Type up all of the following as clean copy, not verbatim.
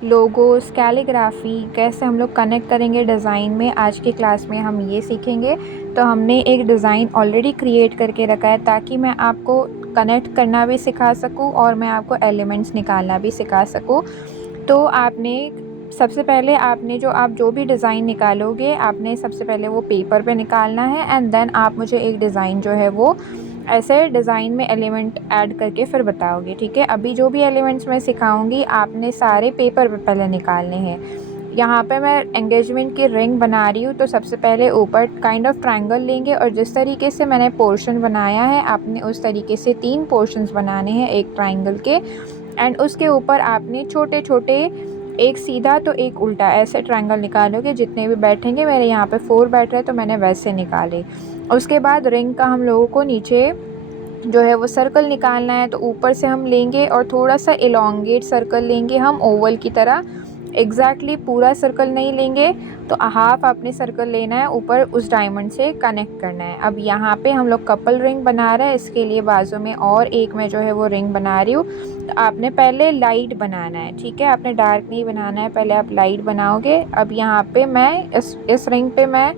Logos, calligraphy कैसे हम लोग कनेक्ट करेंगे डिज़ाइन में, आज की क्लास में हम ये सीखेंगे। तो हमने एक डिज़ाइन ऑलरेडी क्रिएट करके रखा है ताकि मैं आपको कनेक्ट करना भी सिखा सकूं और मैं आपको एलिमेंट्स निकालना भी सिखा सकूं। तो आपने सबसे पहले आप जो भी डिज़ाइन निकालोगे, आपने सबसे पहले वो पेपर पे निकालना है एंड देन आप मुझे एक डिज़ाइन जो है वो ऐसे डिज़ाइन में एलिमेंट ऐड करके फिर बताओगे, ठीक है। अभी जो भी एलिमेंट्स मैं सिखाऊंगी आपने सारे पेपर पे पहले निकालने हैं। यहाँ पे मैं एंगेजमेंट की रिंग बना रही हूँ, तो सबसे पहले ऊपर काइंड ऑफ ट्रायंगल लेंगे और जिस तरीके से मैंने पोर्शन बनाया है आपने उस तरीके से 3 पोर्शंस बनाने हैं एक ट्रायंगल के। एंड उसके ऊपर आपने छोटे छोटे, एक सीधा तो एक उल्टा, ऐसे ट्रायंगल निकालोगे। जितने भी बैठेंगे, मेरे यहाँ पे 4 बैठ रहे तो मैंने वैसे निकाले। उसके बाद रिंग का हम लोगों को नीचे जो है वो सर्कल निकालना है, तो ऊपर से हम लेंगे और थोड़ा सा इलोंगेट सर्कल लेंगे हम ओवल की तरह। एग्जैक्टली पूरा सर्कल नहीं लेंगे, तो हाफ आपने सर्कल लेना है, ऊपर उस डायमंड से कनेक्ट करना है। अब यहाँ पे हम लोग कपल रिंग बना रहे हैं, इसके लिए बाजू में और एक मैं जो है वो रिंग बना रही हूँ। तो आपने पहले लाइट बनाना है, ठीक है, आपने डार्क नहीं बनाना है, पहले आप लाइट बनाओगे। अब यहाँ पे मैं इस रिंग पे मैं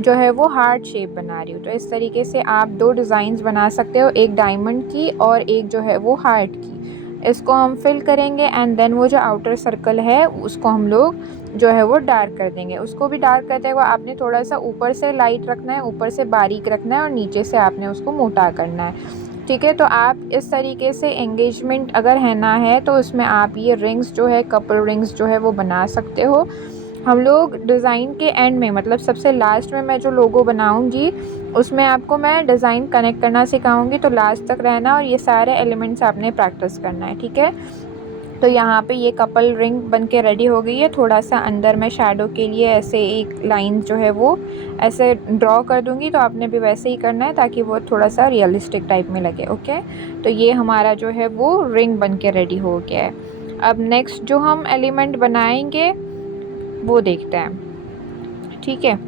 जो है वो हार्ट शेप बना रही हूँ। तो इस तरीके से आप 2 डिज़ाइंस बना सकते हो, एक डायमंड की और एक जो है वो हार्ट की। इसको हम फिल करेंगे एंड देन वो जो आउटर सर्कल है उसको हम लोग जो है वो डार्क कर देंगे। उसको भी डार्क करते हुए आपने थोड़ा सा ऊपर से लाइट रखना है, ऊपर से बारीक रखना है और नीचे से आपने उसको मोटा करना है, ठीक है। तो आप इस तरीके से एंगेजमेंट अगर है ना है तो उसमें आप ये रिंग्स जो है, कपल रिंग्स जो है वो बना सकते हो। हम लोग डिज़ाइन के एंड में, मतलब सबसे लास्ट में मैं जो लोगो बनाऊंगी उसमें आपको मैं डिज़ाइन कनेक्ट करना सिखाऊंगी, तो लास्ट तक रहना और ये सारे एलिमेंट्स आपने प्रैक्टिस करना है, ठीक है। तो यहाँ पे ये कपल रिंग बन के रेडी हो गई है। थोड़ा सा अंदर मैं शैडो के लिए ऐसे एक लाइन जो है वो ऐसे ड्रॉ कर दूँगी, तो आपने भी वैसे ही करना है ताकि वो थोड़ा सा रियलिस्टिक टाइप में लगे, ओके। तो ये हमारा जो है वो रिंग बन के रेडी हो गया है। अब नेक्स्ट जो हम एलिमेंट बनाएंगे वो देखते हैं, ठीक है।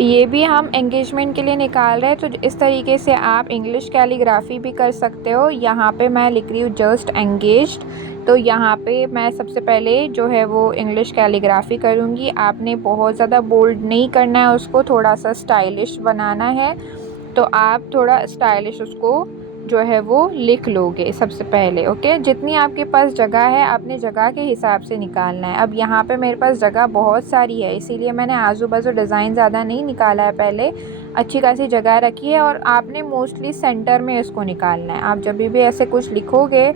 ये भी हम एंगेजमेंट के लिए निकाल रहे हैं, तो इस तरीके से आप इंग्लिश कैलीग्राफी भी कर सकते हो। यहाँ पे मैं लिख रही हूँ जस्ट एंगेज्ड, तो यहाँ पे मैं सबसे पहले जो है वो इंग्लिश कैलीग्राफी करूँगी। आपने बहुत ज़्यादा बोल्ड नहीं करना है, उसको थोड़ा सा स्टाइलिश बनाना है, तो आप थोड़ा स्टाइलिश उसको जो है वो लिख लोगे सबसे पहले, ओके। जितनी आपके पास जगह है आपने जगह के हिसाब से निकालना है। अब यहाँ पे मेरे पास जगह बहुत सारी है, इसीलिए मैंने आजू बाजू डिज़ाइन ज़्यादा नहीं निकाला है, पहले अच्छी खासी जगह रखी है। और आपने मोस्टली सेंटर में इसको निकालना है। आप जब भी ऐसे कुछ लिखोगे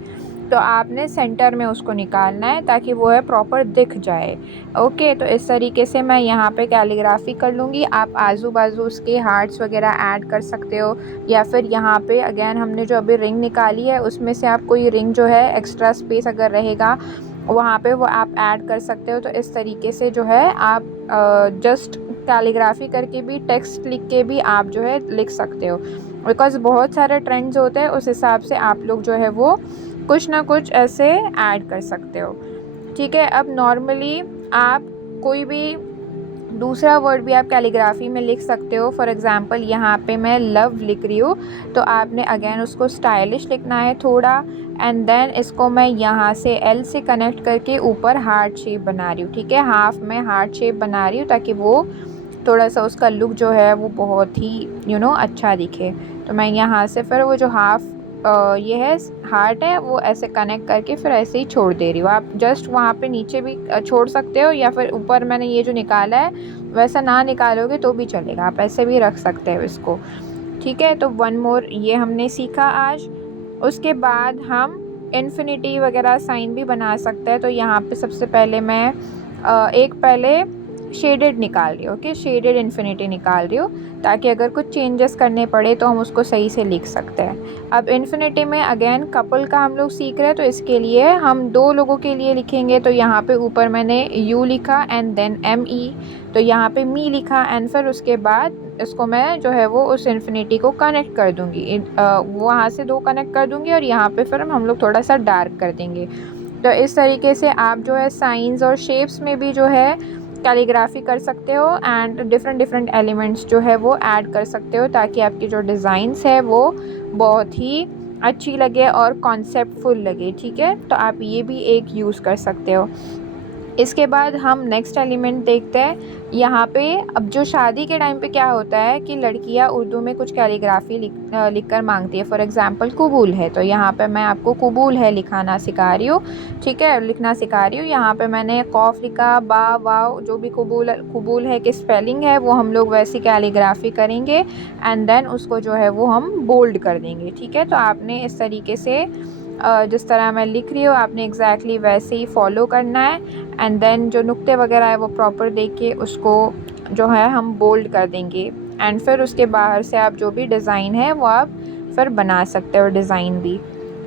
तो आपने सेंटर में उसको निकालना है ताकि वो है प्रॉपर दिख जाए, ओके। तो इस तरीके से मैं यहाँ पे कैलीग्राफी कर लूँगी। आप आजू बाजू उसके हार्ट्स वगैरह ऐड कर सकते हो, या फिर यहाँ पे अगेन हमने जो अभी रिंग निकाली है उसमें से आप कोई रिंग जो है एक्स्ट्रा स्पेस अगर रहेगा वहाँ पे वो आप ऐड कर सकते हो। तो इस तरीके से जो है आप जस्ट कैलीग्राफी करके भी, टेक्स्ट लिख के भी आप जो है लिख सकते हो, बिकॉज बहुत सारे ट्रेंड्स होते हैं, उस हिसाब से आप लोग जो है वो कुछ ना कुछ ऐसे ऐड कर सकते हो, ठीक है। अब नॉर्मली आप कोई भी दूसरा वर्ड भी आप कैलीग्राफी में लिख सकते हो। फॉर एग्ज़ाम्पल यहाँ पे मैं लव लिख रही हूँ, तो आपने अगेन उसको स्टाइलिश लिखना है थोड़ा, एंड देन इसको मैं यहाँ से एल से कनेक्ट करके ऊपर हार्ट शेप बना रही हूँ, ठीक है। हाफ में हार्ट शेप बना रही हूँ ताकि वो थोड़ा सा उसका लुक जो है वो बहुत ही अच्छा दिखे। तो मैं यहाँ से फिर वो जो हाफ ये है हार्ट है वो ऐसे कनेक्ट करके फिर ऐसे ही छोड़ दे रही हूँ। आप जस्ट वहाँ पे नीचे भी छोड़ सकते हो, या फिर ऊपर मैंने ये जो निकाला है वैसा ना निकालोगे तो भी चलेगा, आप ऐसे भी रख सकते हो इसको, ठीक है। तो वन मोर ये हमने सीखा आज। उसके बाद हम इन्फिनिटी वगैरह साइन भी बना सकते हैं। तो यहाँ पे सबसे पहले मैं एक पहले शेडेड निकाल रही हूँ, ओके, शेडेड इन्फिनिटी निकाल रही हूँ ताकि अगर कुछ चेंजेस करने पड़े तो हम उसको सही से लिख सकते हैं। अब इन्फिनिटी में अगेन कपल का हम लोग सीख रहे हैं, तो इसके लिए हम 2 लोगों के लिए लिखेंगे। तो यहाँ पे ऊपर मैंने यू लिखा एंड देन ME, तो यहाँ पे मी लिखा एंड फिर उसके बाद इसको मैं जो है वो उस इन्फिनिटी को कनेक्ट कर दूँगी, वहाँ से 2 कनेक्ट कर दूँगी और यहाँ पे फिर हम लोग थोड़ा सा डार्क कर देंगे। तो इस तरीके से आप जो है साइंस और शेप्स में भी जो है कैलीग्राफी कर सकते हो एंड डिफरेंट एलिमेंट्स जो है वो ऐड कर सकते हो ताकि आपकी जो डिज़ाइंस है वो बहुत ही अच्छी लगे और कॉन्सेप्टफुल लगे, ठीक है। तो आप ये भी एक यूज़ कर सकते हो। इसके बाद हम नेक्स्ट एलिमेंट देखते हैं। यहाँ पे अब जो शादी के टाइम पे क्या होता है कि लड़कियाँ उर्दू में कुछ कैलीग्राफी लिख कर मांगती है। फॉर एग्जांपल कबूल है, तो यहाँ पे मैं आपको कबूल है लिखाना सिखा रही हूँ, ठीक है, लिखना सिखा रही हूँ। यहाँ पे मैंने कॉफ लिखा, बा वाव, जो भी कबूल कबूल है की स्पेलिंग है वो हम लोग वैसी कैलीग्राफी करेंगे एंड देन उसको जो है वो हम बोल्ड कर देंगे, ठीक है। तो आपने इस तरीके से जिस तरह मैं लिख रही हूँ आपने एग्जैक्टली वैसे ही फॉलो करना है एंड देन जो नुक्ते वगैरह है वो प्रॉपर देख के उसको जो है हम बोल्ड कर देंगे एंड फिर उसके बाहर से आप जो भी डिज़ाइन है वो आप फिर बना सकते हो डिज़ाइन भी।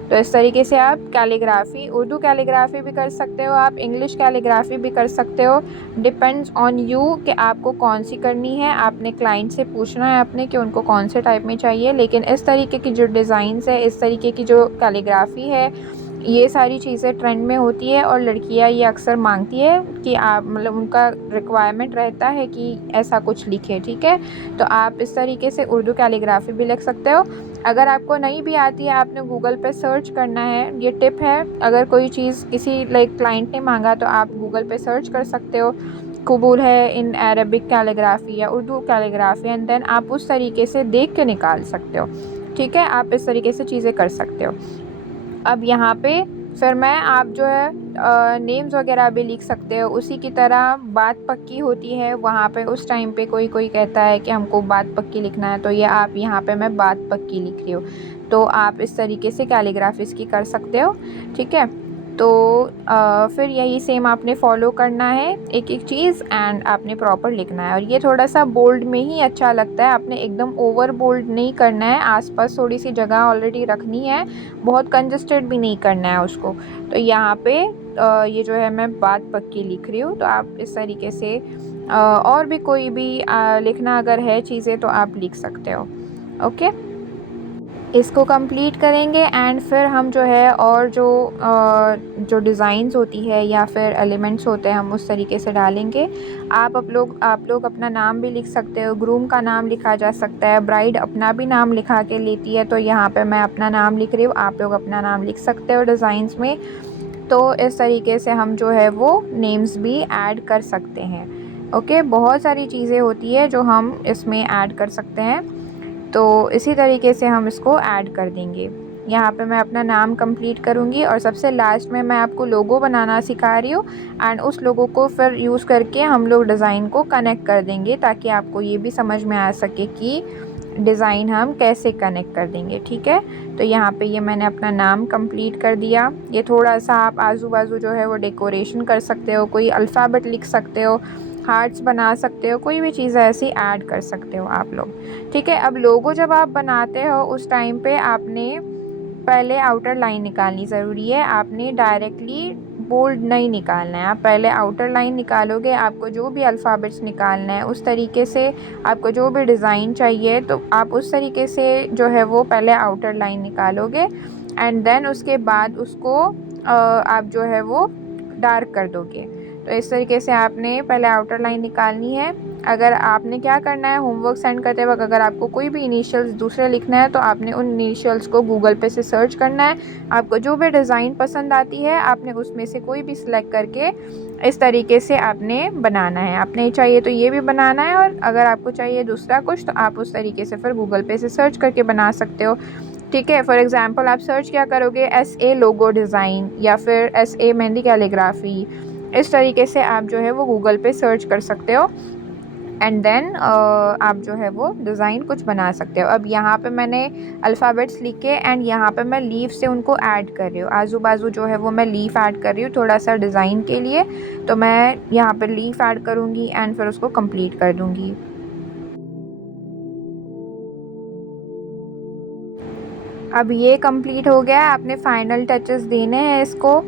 तो इस तरीके से आप कैलीग्राफी, उर्दू कैलीग्राफी भी कर सकते हो, आप इंग्लिश कैलीग्राफी भी कर सकते हो। डिपेंड्स ऑन यू कि आपको कौन सी करनी है। आपने क्लाइंट से पूछना है अपने कि उनको कौन से टाइप में चाहिए, लेकिन इस तरीके की जो डिज़ाइंस है, इस तरीके की जो कैलीग्राफी है, ये सारी चीज़ें ट्रेंड में होती है और लड़कियां ये अक्सर मांगती है कि आप मतलब उनका रिक्वायरमेंट रहता है कि ऐसा कुछ लिखे, ठीक है। तो आप इस तरीके से उर्दू कैलीग्राफी भी लिख सकते हो। अगर आपको नहीं भी आती है, आपने गूगल पे सर्च करना है, ये टिप है। अगर कोई चीज़ किसी क्लाइंट ने मांगा तो आप गूगल पे सर्च कर सकते हो कबूल है इन अरबिक कैलीग्राफी या उर्दू कैलीग्राफी एंड देन आप उस तरीके से देख के निकाल सकते हो, ठीक है। आप इस तरीके से चीज़ें कर सकते हो। अब यहाँ पे फिर मैं आप जो है नेम्स वगैरह भी लिख सकते हो। उसी की तरह बात पक्की होती है वहाँ पे, उस टाइम पे कोई कोई कहता है कि हमको बात पक्की लिखना है, तो ये आप यहाँ पे मैं बात पक्की लिख रही हूँ। तो आप इस तरीके से कैलीग्राफी इसकी कर सकते हो, ठीक है। तो फिर यही सेम आपने फॉलो करना है एक एक चीज़ एंड आपने प्रॉपर लिखना है। और ये थोड़ा सा बोल्ड में ही अच्छा लगता है, आपने एकदम ओवर बोल्ड नहीं करना है, आसपास थोड़ी सी जगह ऑलरेडी रखनी है, बहुत कंजस्टेड भी नहीं करना है उसको। तो यहाँ पे ये जो है मैं बात पक्की लिख रही हूँ। तो आप इस तरीके से और भी कोई भी लिखना अगर है चीज़ें तो आप लिख सकते हो, ओके। इसको कंप्लीट करेंगे एंड फिर हम जो है और जो डिज़ाइंस होती है या फिर एलिमेंट्स होते हैं हम उस तरीके से डालेंगे। आप लोग अपना नाम भी लिख सकते हो, ग्रूम का नाम लिखा जा सकता है, ब्राइड अपना भी नाम लिखा के लेती है, तो यहाँ पे मैं अपना नाम लिख रही हूँ, आप लोग अपना नाम लिख सकते हो डिज़ाइंस में। तो इस तरीके से हम जो है वो नेम्स भी ऐड कर सकते हैं, ओके। बहुत सारी चीज़ें होती है जो हम इसमें ऐड कर सकते हैं, तो इसी तरीके से हम इसको ऐड कर देंगे। यहाँ पे मैं अपना नाम कंप्लीट करूँगी और सबसे लास्ट में मैं आपको लोगो बनाना सिखा रही हूँ एंड उस लोगो को फिर यूज़ करके हम लोग डिज़ाइन को कनेक्ट कर देंगे, ताकि आपको ये भी समझ में आ सके कि डिज़ाइन हम कैसे कनेक्ट कर देंगे, ठीक है। तो यहाँ पे ये मैंने अपना नाम कंप्लीट कर दिया। ये थोड़ा सा आप आजू बाजू जो है वो डेकोरेशन कर सकते हो, कोई अल्फ़ाबेट लिख सकते हो, हार्ट्स बना सकते हो, कोई भी चीज़ ऐसी ऐड कर सकते हो आप लोग, ठीक है। अब लोगो जब आप बनाते हो उस टाइम पे आपने पहले आउटर लाइन निकालनी ज़रूरी है, आपने डायरेक्टली बोल्ड नहीं निकालना है। आप पहले आउटर लाइन निकालोगे, आपको जो भी अल्फ़ाबेट्स निकालना है उस तरीके से, आपको जो भी डिज़ाइन चाहिए तो आप उस तरीके से जो है वो पहले आउटर लाइन निकालोगे एंड देन उसके बाद उसको आप जो है वो डार्क कर दोगे। तो इस तरीके से आपने पहले आउटर लाइन निकालनी है। अगर आपने क्या करना है, होमवर्क सेंड करते वक्त अगर आपको कोई भी इनिशियल्स दूसरे लिखना है तो आपने उन इनिशियल्स को गूगल पे से सर्च करना है। आपको जो भी डिज़ाइन पसंद आती है आपने उसमें से कोई भी सिलेक्ट करके इस तरीके से आपने बनाना है। आपने चाहिए तो ये भी बनाना है और अगर आपको चाहिए दूसरा कुछ तो आप उस तरीके से फिर गूगल पे से सर्च करके बना सकते हो, ठीक है। फॉर एग्ज़ाम्पल आप सर्च क्या करोगे, SA लोगो डिज़ाइन या फिर SA मेहंदी कैलीग्राफी, इस तरीके से आप जो है वो गूगल पे सर्च कर सकते हो एंड देन आप जो है वो डिज़ाइन कुछ बना सकते हो। अब यहाँ पे मैंने अल्फ़ाबेट्स लिखे एंड यहाँ पे मैं लीफ से उनको ऐड कर रही हूँ, आजू बाजू जो है वो मैं लीफ ऐड कर रही हूँ थोड़ा सा डिज़ाइन के लिए। तो मैं यहाँ पे लीफ ऐड करूँगी एंड फिर उसको कंप्लीट कर दूँगी। अब ये कंप्लीट हो गया, आपने फाइनल टचेस देने हैं इसको।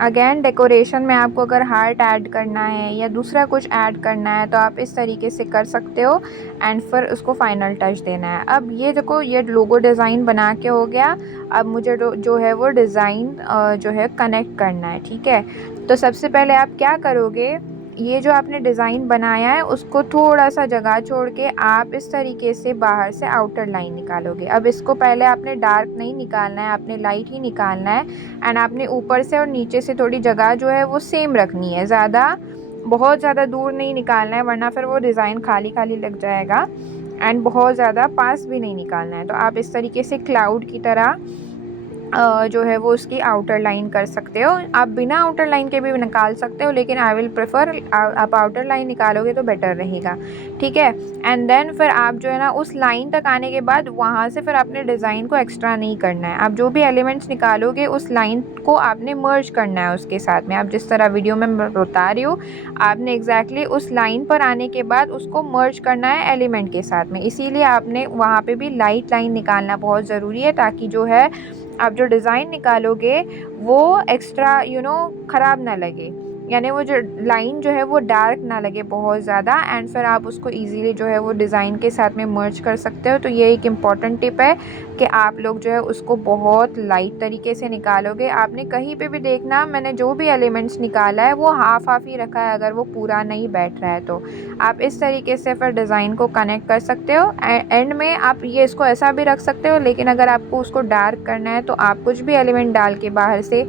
अगेन डेकोरेशन में आपको अगर हार्ट ऐड करना है या दूसरा कुछ ऐड करना है तो आप इस तरीके से कर सकते हो एंड फिर उसको फाइनल टच देना है। अब ये देखो, ये लोगो डिज़ाइन बना के हो गया। अब मुझे जो है वो डिज़ाइन जो है कनेक्ट करना है, ठीक है। तो सबसे पहले आप क्या करोगे, ये जो आपने डिज़ाइन बनाया है उसको थोड़ा सा जगह छोड़ के आप इस तरीके से बाहर से आउटर लाइन निकालोगे। अब इसको पहले आपने डार्क नहीं निकालना है, आपने लाइट ही निकालना है एंड आपने ऊपर से और नीचे से थोड़ी जगह जो है वो सेम रखनी है, बहुत ज़्यादा दूर नहीं निकालना है वरना फिर वो डिज़ाइन खाली खाली लग जाएगा एंड बहुत ज़्यादा पास भी नहीं निकालना है। तो आप इस तरीके से क्लाउड की तरह जो है वो उसकी आउटर लाइन कर सकते हो। आप बिना आउटर लाइन के भी निकाल सकते हो, लेकिन आई विल प्रेफर आप आउटर लाइन निकालोगे तो बेटर रहेगा, ठीक है। एंड देन फिर आप जो है ना उस लाइन तक आने के बाद वहाँ से फिर आपने डिज़ाइन को एक्स्ट्रा नहीं करना है। आप जो भी एलिमेंट्स निकालोगे उस लाइन को आपने मर्ज करना है उसके साथ में। आप जिस तरह वीडियो में बता रही हूँ, आपने एग्जैक्टली उस लाइन पर आने के बाद उसको मर्ज करना है एलिमेंट के साथ में। इसीलिए आपने वहाँ पे भी लाइट लाइन निकालना बहुत ज़रूरी है, ताकि जो है आप जो डिज़ाइन निकालोगे वो एक्स्ट्रा ख़राब ना लगे, यानी वो जो लाइन जो है वो डार्क ना लगे बहुत ज़्यादा एंड फिर आप उसको इजीली जो है वो डिज़ाइन के साथ में मर्ज कर सकते हो। तो ये एक इम्पॉर्टेंट टिप है कि आप लोग जो है उसको बहुत लाइट तरीके से निकालोगे। आपने कहीं पे भी देखना, मैंने जो भी एलिमेंट्स निकाला है वो हाफ ही रखा है, अगर वो पूरा नहीं बैठ रहा है तो आप इस तरीके से फिर डिज़ाइन को कनेक्ट कर सकते हो। एंड में आप ये इसको ऐसा भी रख सकते हो, लेकिन अगर आपको उसको डार्क करना है तो आप कुछ भी एलिमेंट डाल के बाहर से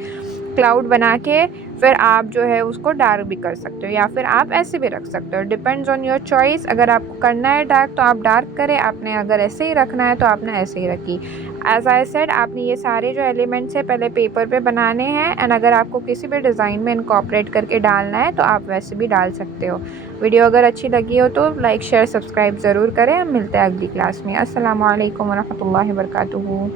क्लाउड बना के फिर आप जो है उसको डार्क भी कर सकते हो, या फिर आप ऐसे भी रख सकते हो, डिपेंड्स ऑन योर चॉइस। अगर आपको करना है डार्क तो आप डार्क करें, आपने अगर ऐसे ही रखना है तो आपने ऐसे ही रखी। एज आई सेड, आपने ये सारे जो एलिमेंट्स है पहले पेपर पे बनाने हैं एंड अगर आपको किसी भी डिज़ाइन में इनकॉर्पोरेट करके डालना है तो आप वैसे भी डाल सकते हो। वीडियो अगर अच्छी लगी हो तो लाइक शेयर सब्सक्राइब ज़रूर करें। हम मिलते हैं अगली क्लास में। अस्सलाम वालेकुम वरहमतुल्लाहि वबरकातुहू।